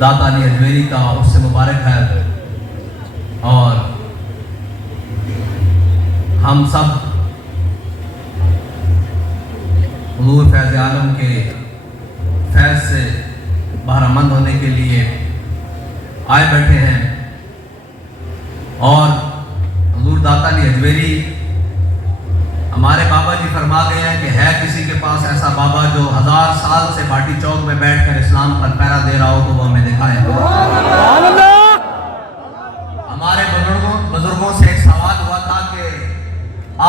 दाता अली अजमेरी का उससे मुबारक है और हम सब हुजूर फैज़ आलम के फैज़ से बहरामंद होने के लिए आए बैठे हैं और हुजूर दाता अली अजमेरी हमारे बाबा जी फरमा गए हैं कि है किसी के पास ऐसा बाबा जो 1000 साल से बाटी चौक में बैठकर इस्लाम पर पहरा दे रहा हो तो वो हमें दिखाए। हमारे बुजुर्गों से एक सवाल हुआ था कि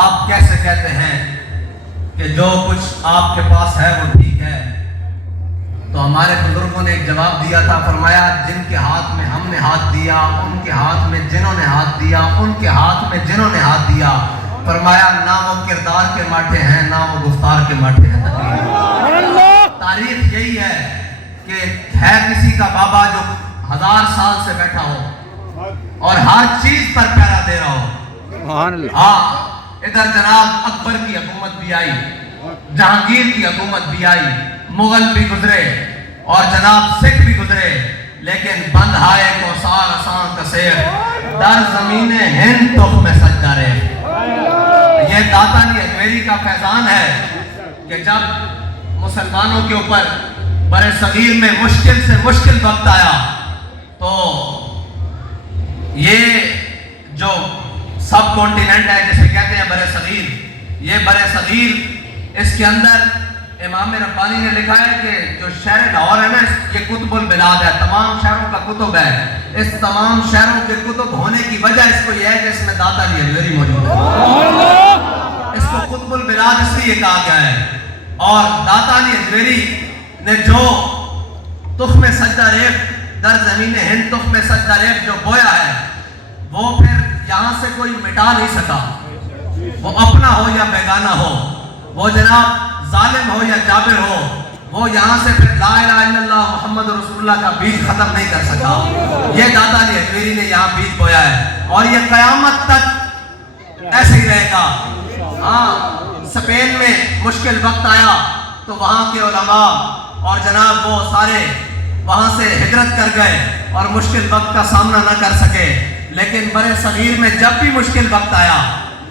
आप कैसे कहते हैं कि जो कुछ आपके पास है वो ठीक है, तो हमारे बुजुर्गों ने एक जवाब दिया था, फरमाया जिनके हाथ में हमने हाथ दिया, उनके हाथ में जिन्होंने हाथ दिया, उनके हाथ में जिन्होंने हाथ दिया, फरमाया ना वो किरदार के माठे हैं ना वो गुफ्तार के माठे हैं। तारीफ यही है कि है किसी का बाबा जो 1000 साल से बैठा हो और हर चीज पर पहरा दे रहा हो। हाँ, इधर जनाब अकबर की हुकूमत भी आई, जहांगीर की हुकूमत भी आई, मुगल भी गुजरे और जनाब सिख भी गुजरे, लेकिन बंद हाय को सार आसान कसेर दर जमीने हिंद तुख में सजदा रे। ये दाता अली अजमेरी का फैजान है कि जब मुसलमानों के ऊपर बड़े सगीर में मुश्किल से मुश्किल वक्त आया तो ये जो सब कॉन्टिनेंट है जिसे कहते हैं बड़े सगीर, ये बड़े सगीर इसके अंदर इमाम रब्बानी ने लिखा है कि जो शहर लाहौर है ना, ये कुतुबुल बिलाद है, तमाम शहरों का कुतुब है। इस तमाम शहरों के कुतुब होने की वजह इसको यह है कि इसमें दाता अली अजमेरी मौजूद है। इसको कुतुबुल बिलाद इसलिए कहा गया है। और दाता अली अजमेरी ने जो तुख्म सजदा रेब दर ज़मीन हिंद तुख्म सजदा रेब जो बोया है वो फिर यहाँ से कोई मिटा नहीं सका, वो अपना हो या बेगाना हो, वो जनाब जालिम हो या जाबिर हो, वो यहाँ से फिर ला इलाहा इल्लल्लाह मुहम्मद रसूलुल्लाह का बीज खत्म नहीं कर सका। ये दाता अली अजमेरी ने यहाँ बीज बोया है और ये कयामत तक ऐसे ही रहेगा। हाँ, स्पेन में मुश्किल वक्त आया तो वहाँ के उलमा और जनाब वो सारे वहाँ से हिजरत कर गए और मुश्किल वक्त का सामना न कर सके, लेकिन बड़े सगीर में जब भी मुश्किल वक्त आया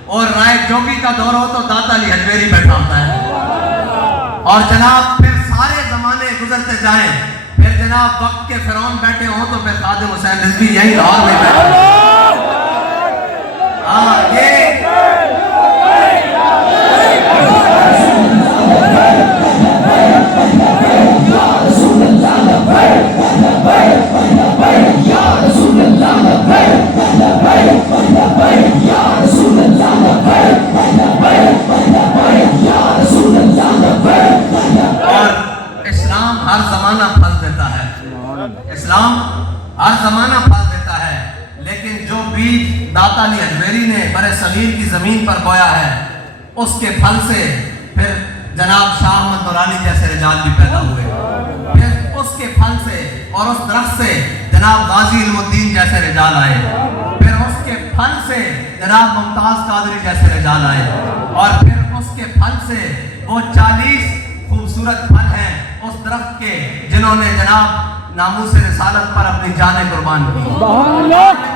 और राय जोगी का दौर हो तो दाता अली अजमेरी बैठा होता है। और जनाब फिर सारे जमाने गुजरते जाएं, फिर जनाब वक्त के फिरौन बैठे हों तो फिर खादिम हुसैन रिजवी यही लाहौर में बैठे। हाँ, ये इस्लाम हर जमाना फल देता है, इस्लाम हर जमाना फल देता है, लेकिन जो बीज दाता अली अजमेरी ने बड़े सगीर की जमीन पर बोया है उसके फल से फिर जनाब शाह अहमद नूरानी जैसे रिजाल भी पैदा हुए, फिर उसके फल से और उस दरख्त से जनाब गाजी इल्मुद्दीन जैसे रिजाल आए, फिर उसके फल से जनाब मुमताज कादरी जैसे रिजाल आए, और फिर उसके फल से वो 40 खूबसूरत फल हैं उस दरख्त के जिन्होंने जनाब नामूस रिसालत पर अपनी जानें कुर्बान की।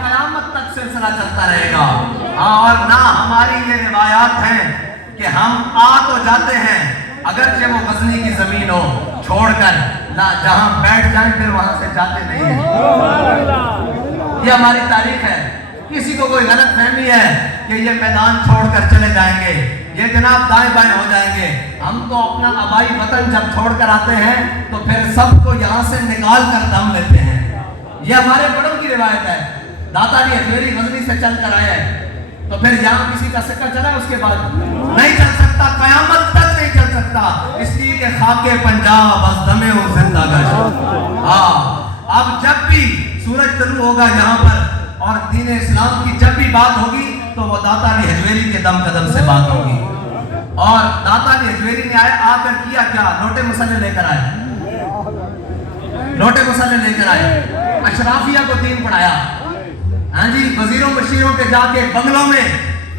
क़यामत तक सिलसिला चलता रहेगा। और ना हमारी ये रिवायात हैं कि हम आ तो जाते हैं अगरचे वो गजनी की जमीन हो छोड़कर, ना जहां बैठ जाए फिर वहां से जाते नहीं हैं। ये हमारी तारीख है। किसी को कोई गलत फहमी है कि ये मैदान छोड़कर चले जाएंगे, ये जनाब दाएं बाएं हो जाएंगे, हम तो अपना आबाई वतन जब छोड़कर आते हैं तो फिर सबको यहाँ से निकाल कर दम लेते हैं। ये हमारे बड़ों की रिवायत है। दाता अली अजमेरी गजनी से चल कर आए हैं तो फिर यहाँ किसी का सिक्का चला उसके बाद नहीं चल सकता, कयामत तक नहीं चल सकता, इसलिए कि खाके पंजाब बस दमे हो जिंदा गश। हाँ, अब जब भी सूरज तलू होगा यहाँ पर और दीन इस्लाम की जब भी बात होगी तो वो दाता अली अजमेरी के दम कदम से बात होगी। और दाता अली अजमेरी ने आकर किया क्या? लोटे मसले लेकर आए, लोटे मसले लेकर आए, अशराफिया को दीन पढ़ाया। हाँ जी, वजीरों बशीरों के जाके बंगलों में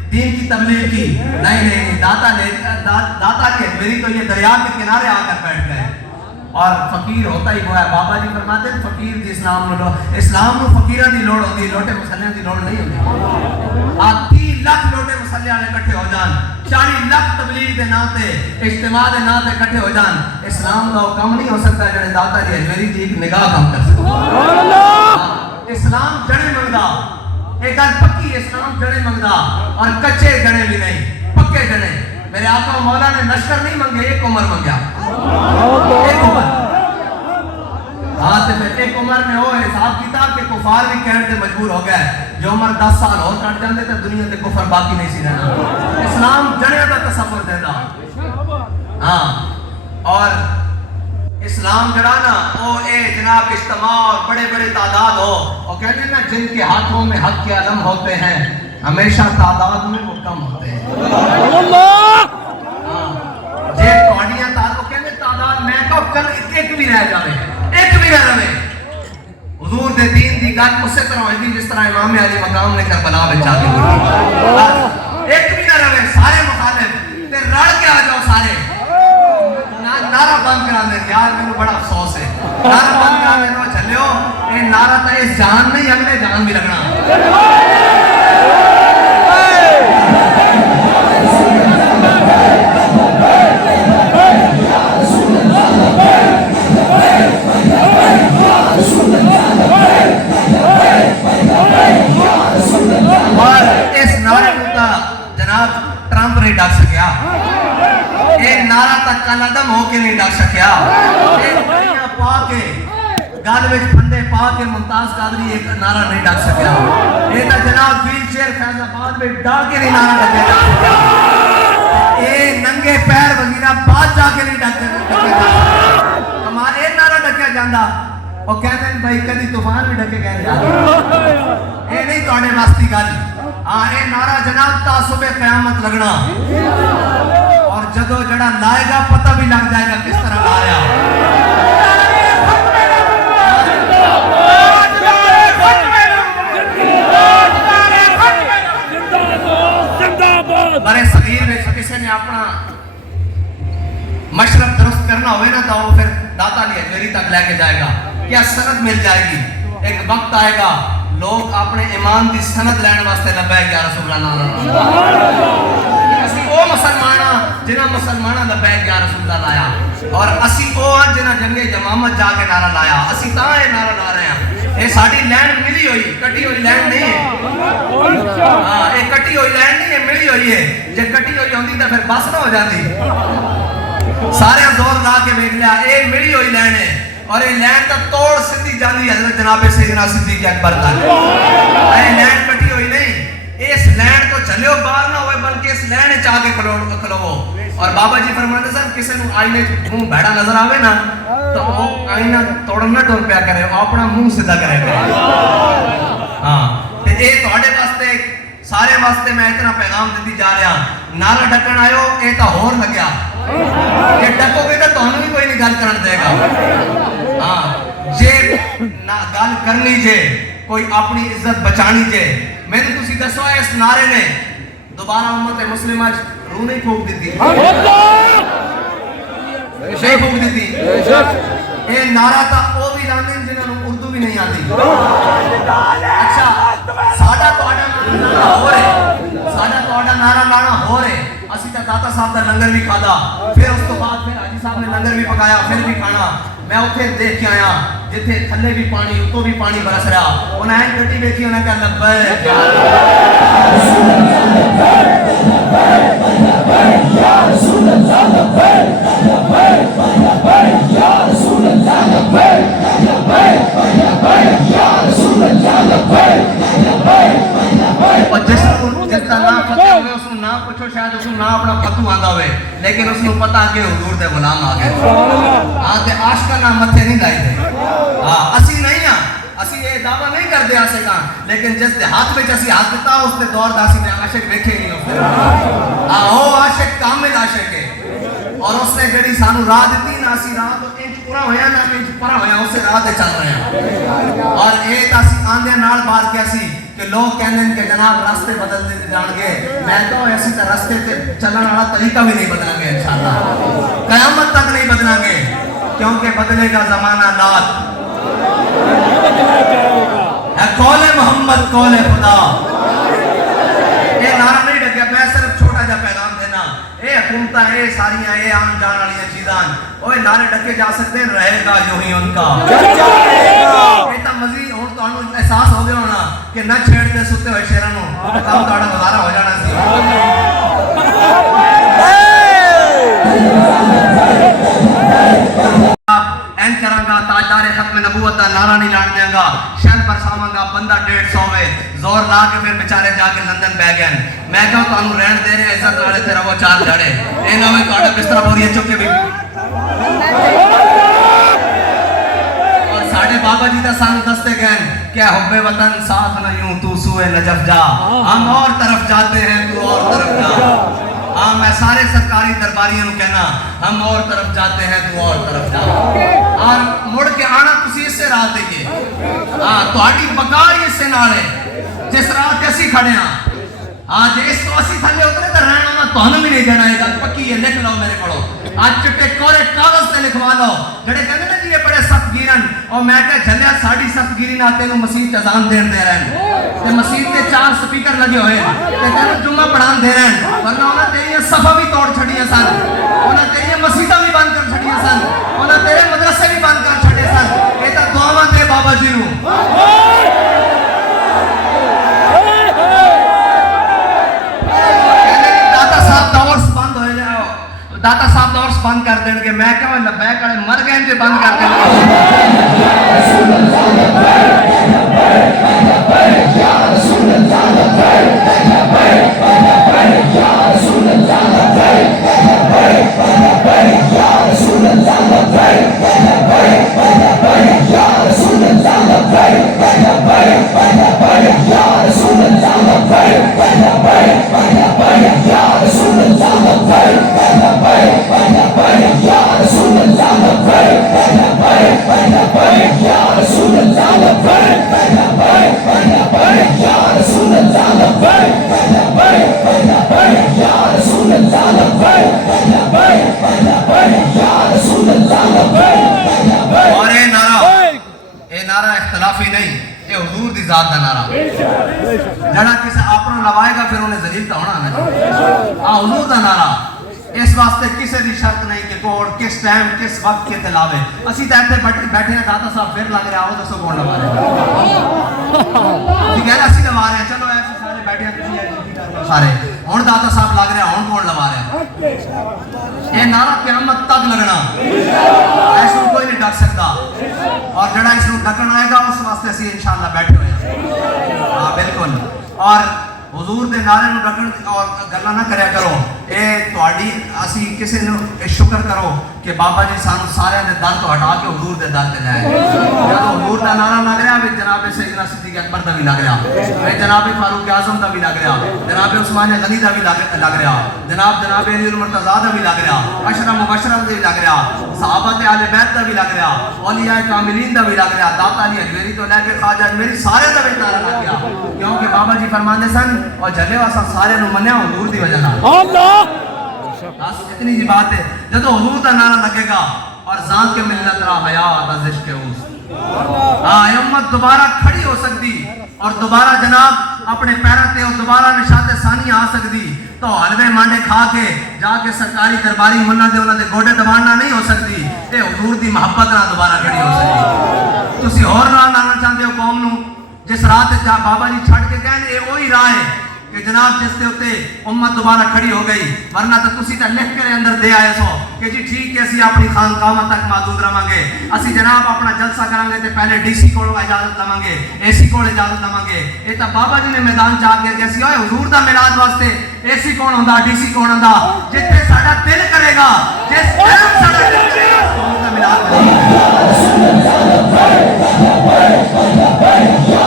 दीन की तबलीग की। नहीं नहीं नहीं, दाता अली अजमेरी तो ये दरिया के किनारे आकर बैठ गए اور فقیر ہوتا ہی وہ ہے. بابا جی فرماتے ہیں فقیر دی اسلام نو اسلام نو فقیراں دی لوڑ ہوندی, لوٹے مسلیاں دی لوڑ نہیں ہوندی. آ 30 لاکھ لوٹے مسلے والے اکٹھے ہو جان, 40 لاکھ تبلیغ دے نام تے اجتماع دے نام تے اکٹھے ہو جان, اسلام دا کم نہیں ہو سکتا جڑے داتا دی اجمیری دی ایک نگاہ کام کر سکتا. سبحان اللہ. اسلام جڑے منگدا, ایک گل پکی, اسلام جڑے منگدا اور کچے جڑے بھی نہیں, پکے جڑے. میرے آقا مولا نے لشکر نہیں منگے, ایک عمر منگیا, ایک عمر. ہاں تے پھر ایک عمر نے وہ حساب کیتا کہ کفار بھی کہنے تے مجبور ہو گئے, جو عمر 10 سال اور کٹ جاندے تے دنیا تے کفر باقی نہیں سی رہنا. اسلام جڑے دا تصور دیندا. ہاں اور اسلام جڑا نا وہ اے جناب اجتماع اور بڑے بڑے تعداد ہو, اور کہتے ہیں نا جن کے ہاتھوں میں حق کے علم ہوتے ہیں ہمیشہ تعداد میں وہ کم ہوتے ہیں. جے تواڈیاں تعداد کہندے تعداد میں تو کل ایک بھی رہ جاوے, ایک بھی نہ رہے. حضور دے دین دی گل اسی طرح ہوئی جس طرح امام علی مقام نے کربلا وچ آ کے ہوئی. ایک بھی نہ رہے, سارے مخالف تے رل کے آ جاؤ سارے. نعرہ بند کرا دیں یار, میں بڑا افسوس ہے, نعرہ بند کرا دیں چلے ہو, یہ نعرہ تا اس جان نہیں اگلے جان بھی لگنا. اور اس نعرے کو جناب ٹرمپ نہیں ڈاک سکیا, ایک نعرہ تک کا ندم ہو کے نہیں ڈاک سکیا, ایک بڑیاں پا کے گال وچ پھندے پا کے ممتاز قادری ایک نعرہ نہیں ڈاک سکیا. یہ تو جناب ویل چیئر فیض آباد میں ڈال کے نہیں نعرہ ڈکے جا سکیا, یہ ننگے پیر وزیر آباد جا کے نہیں ڈکے جا سکیا. ہمارے ایک نعرہ ڈکیا جاندہ وہ کہتے ہیں بھائی کدی طوفان بھی ڈکے گئے جاندہ, یہ نہیں توڑے واسطی گل. ہاں یہ نعرہ جناب تعصب قیامت لگنا, اور جدو جڑا لائے گا پتہ بھی لگ جائے گا کس طرح لایا. برے صغیر میں کسی نے اپنا مشرب درست کرنا ہوئے نا تو وہ پھر داتا نہیں اجمیری تک لے کے جائے گا, کیا سند مل جائے گی. ایک وقت آئے گا لوگ اپنے ایمان دی سند لینے واسطے لبیک یا رسول اللہ, اسی او مسلمانہ جنہ مسلمانہ لبیک یا رسول اللہ لایا, اور اسی او جنہ جنگ یمامت جا کے نعرہ لایا. اسی تاں یہ نعرہ لا رہے ہیں, یہ ساڑی لینڈ ملی ہوئی, کٹی ہوئی لینڈ نہیں ہے. ہاں یہ کٹی ہوئی لینڈ نہیں ہے, ملی ہوئی ہے. جب کٹی ہوئی ہوندی تو پھر بس نہ ہو جاتی, سارے زور لا کے بیٹھ لیا. یہ ملی ہوئی لینڈ ہے, اور یہ لینڈ تا توڑ سدھی جاندی حضرت جناب سیدنا صدیق اکبر تک. یہ لینڈ کٹی ہوئی نہیں, اس لینڈ کو چلے ہو باہر نہ ہوئے بلکہ اس لینڈ چاہ کے کھلو. اور بابا جی فرماتے صاحب کسی نے آئینے منہ بیڑا نظر آوے نا تو وہ آئینہ توڑنا ٹور پیا کرے, وہ اپنا منہ سدھا کرے گا. ہاں تے اے تواڈے واسطے سارے واسطے میں اتنا پیغام دیتی جا رہا. نعرہ ڈکن آئے ہو اے تا ہور لگیا, کہ ڈکو گے تو تانوں بھی کوئی نہیں گل کرن دے گا. ہاں جے گل کرنی جے, کوئی اپنی عزت بچانی جے, میں نے تسی دسو اس نعرے نے دوبارہ امت مسلمہ روح نہیں پھونک دیتی, نہیں پھونک دیتی. اے نعرہ تا او بھی لاندے جنہوں اردو بھی نہیں آتی. اچھا ساڈا تواڈا نعرہ ہو رہے, ساڈا تواڈا نعرہ لانا ہو رہے. اسی تا داتا صاحب دا لنگر بھی کھادا, پھر اس کو بعد پھر حاجی صاحب نے لنگر بھی پکایا, پھر بھی کھانا. میں اتھے دیکھ کے آیا جتھے تھلے بھی پانی اتوں بھی پانی برس رہا. انہیں ایک گٹی بیٹھی, انہیں کہا لبیک یا رسول اللہ لبیک یا رسول اللہ لبیک یا رسول اللہ لبیک. اور جس کا نام فتح ہوئے اس نے نام پوچھو, شاید اس نے نام اپنا فتح آندہ ہوئے, لیکن اس نے پتا کہ حضور دے غلام آگئے. آتے عاشقہ نام متھے نہیں لائی دے. اسی نہیں ہیں, اسی یہ دعویٰ نہیں کر دے عاشقاں, لیکن جس دے ہاتھ میں اسی ہاتھ دیتا اس دے دور دا اسی نے عاشق بیٹھے نہیں ہوتے. وہ عاشق کامل عاشق ہے, اور اس نے جڑی سانو راہ دیتی نا, اسی راہ تو انچ پورا ہویا نا انچ پورا ہویا, اسے راہ دے چل رہے ہیں. اور ایک اسی آندھے نال بات کیسی کہ لوگ کہنے ہیں کہ جناب راستے بدل دیتے جان گے. میں تو ایسی طرح راستے تے چلن والا طریقہ بھی نہیں بدلیں گے انشاءاللہ, قیامت تک نہیں بدلیں گے. क्योंकि बदले का जमाना नात कौले मोहम्मद कौले खुदा। ये नारा नहीं डगे, मैं सिर्फ छोटा जा पैगाम देना। ये हुकूमत ये सारियां ये आम जान वाली चीज़ां ओए नारे डके जा सकते हैं, रहेगा यूं ही उनका ये तो मजीद हुण तुहानू एहसास हो गया होना कि न छेड़ते सुते हुए शेरां नू काम तुहाडा गुजारा हो जाना सी। एन करांगा ताजदारे खत्म नबूवत दा नारा नहीं लाण देंगा, शहर बरसावांगा बंदा 150 वे जोर ला के फिर बेचारे जाके लंदन बह गए। मैं कहो तुहानू रहन दे रहे इज्जत नाले ते रवो चार जड़े ए ना वे तुहाडा बिस्तरा बोरिए चुक के भी। और साडे बाबा जी दा सानू दसते गए क्या हुब्बे वतन साथ न यूं तू सुए नजफ जा, हम और तरफ जाते हैं तू और तरफ जा। हाँ मैं सारे सरकारी दरबारियों को कहना हम और तरफ जाते हैं तू और तरफ जा। और मुड़ के आना तुसी इससे राह देइए। हाँ तुहाडी बका इससे नाल है जिस राह ते असी खड़े हां। हाँ जे इस तो असी थले उतरे तो रहना ना तुहानू भी नहीं देना। ये गल पक्की है, लिख लो मेरे कोलो आज चिट्टे कोरे कागज ते लिखवा लो। जेड़े कहंदे ने जी ये बड़े सख्तगीरन और मैं कह झल्लिया साडी सख्तगीरी ना तेनू मसीह च अजान देण दे रहन ते मसीह ते 4 स्पीकर लगे होए ते तेनू जुम्मा पढ़ान दे रहन, वरना उन्हां तेरियां सफा भी तोड़ छड़ियां सन, उन्हां तेरियां मसीतां भी बंद कर छड़ियां सन, उन्हां तेरे मदरसे भी बंद कर छड़े सन। ये तां दुआवां दे बाबा जी नू। दाता साहब दौर बंद कर देंगे, मैं क्या लबैक वाले मर गए जो बंद कर देंगे। और ये नारा इख्तलाफी नहीं, ये हुजूर दी जात दा नारा जड़ा किसी अपना लवाएगा फिर उन्हें जलील तो होना ना। हाँ हुजूर दा नारा इस वास्ते किसी भी शर्त नहीं कि कौन किस टाइम किस वक्त के लावे। असी तो इतने बैठे हैं दाता साहब फिर लग रहा हो दसो कौन लगा रहे असी लवा रहे हैं। चलो ऐसे सारे बैठे हैं सारे हुण दाता साहब लग रहा हुण कौन लगा रहा। ये नारा क़यामत तक लगना, ऐसा कोई नहीं डक सकता। और जड़ा इसको डकन आएगा उस वास्ते असी इंशाअल्लाह बैठे हुए हैं। हाँ बिल्कुल। और हुजूर दे नारे नूं डकन और गल्लां ना करया करो। ये तुहाडी असी किसी नूं शुक्र करो कि बाबा जी सानू सारे दे दर तो हटा के हुजूर दे दर ते लाए। जब हुजूर दा नारा लग रहा है जनाब सैयदना सिद्दीक अकबर दा भी लग रहा, जनाब फारूक आजम दा भी लग रहा, जनाब उस्मान गनी दा भी लग रहा, जनाब अली मुर्तज़ा दा भी लग रहा, अशरा मुबशरा दा भी लग रहा, सहाबा ते आले बैत दा भी लग रहा, औलिया कामिलीन दा भी लग रहा, दाता अली अजमेरी तो लेके ख्वाजा अजमेरी सारे दा भी नारा लग गया। क्योंकि बाबा जी फरमाते सन और जले वासा सारे नूं मन्या हुजूर दी वजह नाल। अल्लाह बस इतनी जी बात है। जब हुजूर का नारा लगेगा और जान के मिलत रा हयात अज़िश के उस हाँ उम्मत दोबारा खड़ी हो सकती और दोबारा जनाब अपने पैरों पे और दोबारा निशाते सानी आ सकती। तो हलवे मांडे खा के जाके सरकारी दरबारी मुन्ना दे उन्हां दे गोडे दबाना नहीं हो सकती। ते हुजूर दी मोहब्बत नाल दोबारा खड़ी हो सकती। तुसी होर राह लाना चाहते हो कौम नूं जिस राह ते बाबा जी छड़ के गए ये वही राह है कि जनाब जिसके उत्ते उम्मत दोबारा खड़ी हो गई। वरना तो तुसी तो लिख के अंदर दे आए सो कि जी ठीक है असी अपनी खानकावां तक मौजूद रहांगे, असी जनाब अपना जलसा करांगे तो पहले डीसी को इजाजत लवांगे, एसी को इजाजत लवांगे। ये तो बाबा जी ने मैदान चा के असी ओए हुजूर दा मिलाद वास्ते एसी कौन होंदा डीसी कौन होंदा जिथे साडा दिल करेगा जिस टाइम साडा दिल करेगा हुजूर दा मिलाद Ya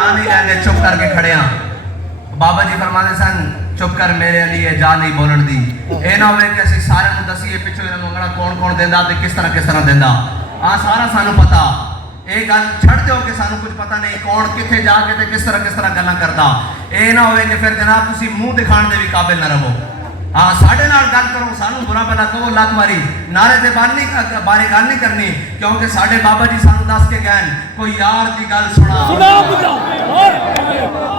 جان نہیں لیں گے چپ کر کے کھڑے ہیں بابا جی فرماتے سن چپ کر میرے لیے جا نہیں بولن دی اے نہ ہوئے کہ اسی سارے نوں دسیے پچھو انہاں منگڑا کون کون دیندا تے کس طرح دیندا ہاں سارا سانو پتا اے گل چھڑ دیو کہ سانو کچھ پتہ نہیں کون کتھے جا کے تے کس طرح گلاں کردا اے نہ ہوئے کہ پھر جناب تسی منہ دکھان دے بھی قابل نہ رہو ہاں ساڈے نال گل کرو سانو برا بھلا کہو لت ماری نعرے تے بارے گل نہیں کرنی کیونکہ ساڈے بابا جی سانو دس کے گئے کوئی یار دی گل سنا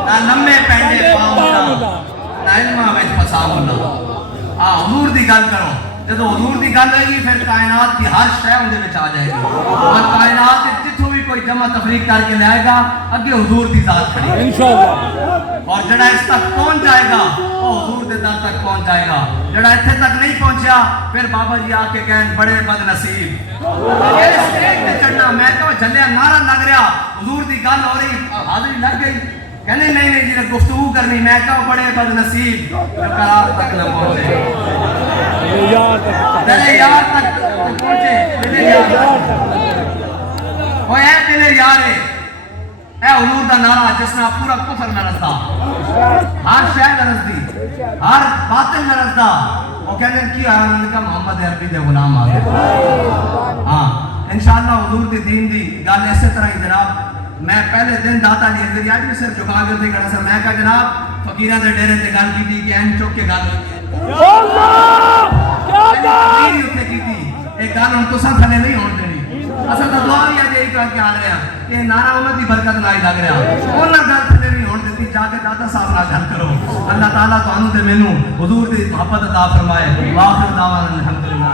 نہ لمے پینڈے پاؤں نہ علماں وچ فساؤ ہاں حضور دی گل کرو جدو حضور دی گل ہوئے گی پھر کائنات کی ہر شے اندے وچ آ جائے گی اور کائنات وچ جتھوں بھی کوئی جمع تفریق کر کے لے آئے گا اگے حضور دی ذات کھڑی انشاءاللہ اور جڑا اس تک پہنچ جائے گا وہ حضور دے در تک پہنچ جائے گا جڑا ایتھے تک نہیں پہنچیا پھر بابا جی آ کے کہن بڑے بد نصیب یہ اسٹیج تے چڑھنا میں تو جھلیا نعرہ لگ رہا حضور دی گل ہو رہی حاضری لگ گئی کہنے نہیں جی گفتگو کرنی میں کہو بڑے بد نصیب قرار تک نہ پہنچے دل یار تک پہنچے دل یار وہ اے دل یار اے حضور دا نعرہ جس نے پورا کفر نہ رسدا ہر شے نہ رسدی ہر باطل نہ رسدا وہ کہنے کی انہوں نے کہا محمد عربی دے غلام آ گئے ہاں انشاءاللہ حضور دی دین دی گل اسی طرح ہی جناب میں پہلے دن داتا نہیں میری آج بھی صرف جھکا کے کھڑا سا میں کہا جناب فقیراں دے ڈیرے تے گل کیتی کہ این چوک کے گل ہوئی اللہ کیا فقیر اوتے کیتی ایک گل ہن تساں تھلے نہیں ہون دینی اصل تا دعا بھی اج یہی کر کے آ رہے ہیں کہ نعرہ انہاں دی برکت نال لگ رہا انہاں گل تھلے نہیں ہون دیتی جا کے داتا صاحب نال گل کرو اللہ تعالیٰ تانوں تے مینوں حضور دی محبت عطا فرمائے واخر دعوانا الحمدللہ